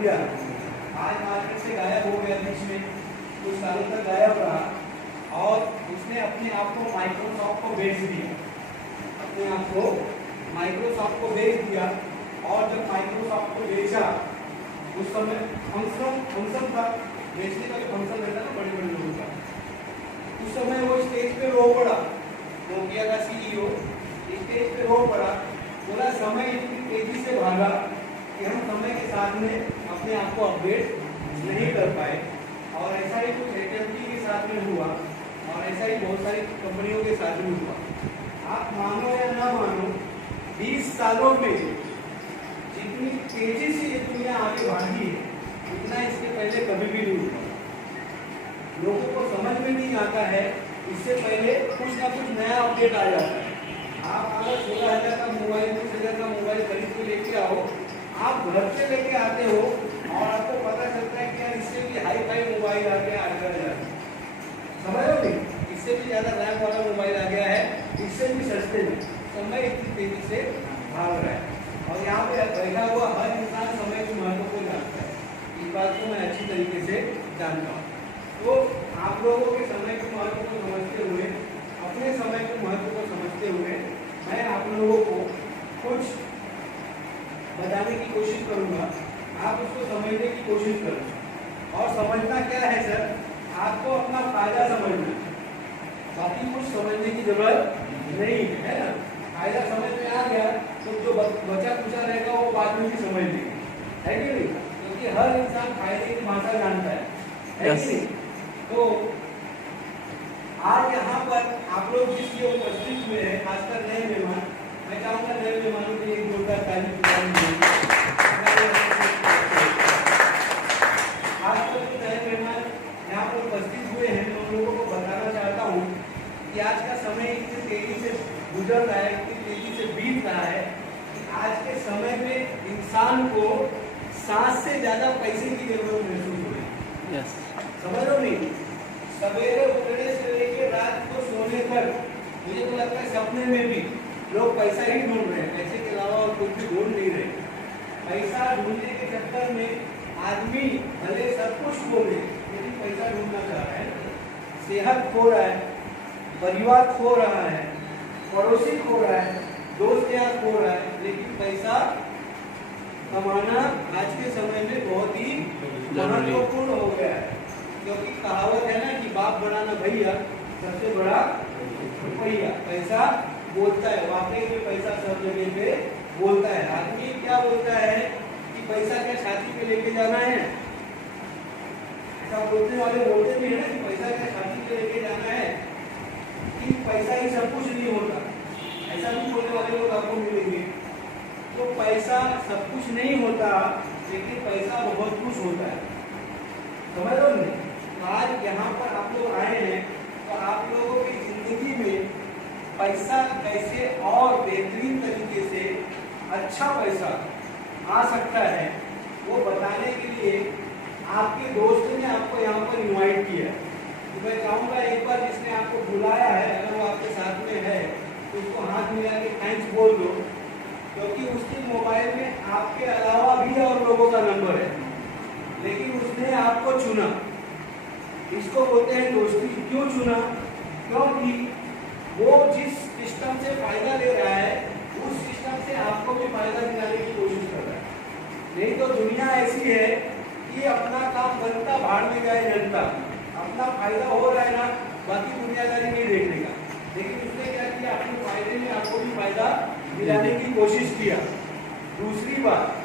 दिया, आज मार्केट से गायब हो गया, बीच में कुछ सालों तक गायब रहा और उसने अपने आप को माइक्रोसॉफ्ट को बेच दिया, अपने आप को माइक्रोसॉफ्ट को बेच दिया। और जब माइक्रोसॉफ्ट को बेचा उस समय फंक्शन था, बेचने का फंक्शन रहता ना बड़े बड़े लोगों का, उस समय वो स्टेज पे रो पड़ा, नोकिया का सीईओ स्टेज पे रो पड़ा, बोला समय इतनी तेजी से भागा कि हम समय के साथ में अपने आप को अपडेट नहीं कर पाए। और ऐसा ही कुछ एटीएमटी के साथ में हुआ और ऐसा ही बहुत सारी कंपनियों के साथ में हुआ। आप मानो या ना मानो, 20 सालों में जितनी तेजी से ये दुनिया आगे बढ़ी है उतना इसके पहले कभी भी नहीं हुआ। लोगों को समझ में नहीं आता है, इससे पहले कुछ ना कुछ नया अपडेट आ जाता है। आप अगर 16,000 का मोबाइल 20,000 का मोबाइल खरीद के लेके आओ, आप घर से लेके आते हो और आपको पता चलता है कि यार इससे भी हाई फाई मोबाइल आ गया 8,000, समझ लो नहीं, इससे भी ज़्यादा रैम वाला मोबाइल आ गया है, इससे भी सस्ते में। समय इतनी तेजी से भाग रहा है और यहाँ पे बैठा हुआ हर इंसान समय के महत्व को जानता है। इस बात को मैं अच्छी तरीके से जानता हूँ। तो आप लोगों के समय के महत्व को समझते हुए, अपने समय के महत्व को समझते हुए, मैं आप लोगों को कुछ बताने की कोशिश करूँगा, आप उसको समझने की कोशिश करें। और समझना क्या है सर, आपको अपना फायदा समझना, बाकी कुछ समझने की जरूरत नहीं है ना। फायदा समझ में आ गया तो जो बचा कुचा रहेगा वो बाद में भी समझ लेंगे, है कि नहीं? क्योंकि हर इंसान फायदे की भाषा जानता है कि नहीं? तो आज यहाँ पर आप लोग जिस लिए उपस्थित हुए हैं, खासकर नए मेहमान, मैं चाहूँगा नए मेहमानों के लिए एक जोरदार ताली बजाएंगे। खासकर जो नए मेहमान यहाँ पर उपस्थित हुए हैं, मैं उन लोगों को बताना चाहता हूँ कि आज का समय इतनी तेजी से गुजर रहा है, इतनी तेजी से बीत रहा है कि आज के समय में इंसान को सांस से ज्यादा पैसे की जरूरत महसूस हो रही है। समझ लो नहीं, सवेरे उठने से लेकर रात को सोने तक मुझे तो लगता है सपने में भी लोग पैसा ही ढूंढ रहे हैं, पैसे के अलावा और कुछ भी ढूंढ नहीं रहे। पैसा ढूंढने के चक्कर में आदमी भले सब कुछ खो ले लेकिन पैसा ढूंढना चाह रहा है। सेहत खो रहा है, परिवार खो रहा है, पड़ोसी खो रहा है, दोस्त यार खो रहा है, लेकिन पैसा कमाना आज के समय में बहुत ही महत्वपूर्ण हो गया है। क्योंकि कहावत है ना कि बाप बनाना भैया, सबसे बड़ा रुपया। पैसा बोलता है, वाकई में पैसा सब जगह पे बोलता है। आदमी क्या बोलता है कि पैसा क्या छाती पे लेके जाना है, ऐसा बोलने वाले बोलते भी है ना कि पैसा क्या छाती पे लेके जाना है, कि पैसा ही सब कुछ नहीं होता, ऐसा भी बोलने वाले लोग आपको मिलेंगे। तो पैसा सब कुछ नहीं होता, लेकिन पैसा बहुत कुछ होता है, समझ लो नहीं? आज यहाँ पर आप लोग आए हैं तो आप लोगों की जिंदगी में पैसा कैसे और बेहतरीन तरीके से अच्छा पैसा आ सकता है वो बताने के लिए आपके दोस्त ने आपको यहाँ पर इनवाइट किया है। तो मैं चाहूँगा एक बार जिसने आपको बुलाया है, अगर वो आपके साथ में है तो उसको हाथ मिला के थैंक्स बोल दो, क्योंकि उसके मोबाइल में आपके अलावा भी और लोगों का नंबर है, लेकिन उसने आपको चुना। इसको बोलते हैं दोस्ती। क्यों चुना? क्योंकि वो जिस सिस्टम से फायदा ले रहा है उस सिस्टम से आपको भी फायदा दिलाने की कोशिश कर रहा है। नहीं तो दुनिया ऐसी है कि अपना काम बनता भाड़ में जाए जनता, अपना फायदा हो रहा है ना, बाकी दुनियादारी नहीं देखने का। लेकिन उसने क्या किया, अपने फायदे में आपको भी फायदा दिलाने की कोशिश किया। दूसरी बात,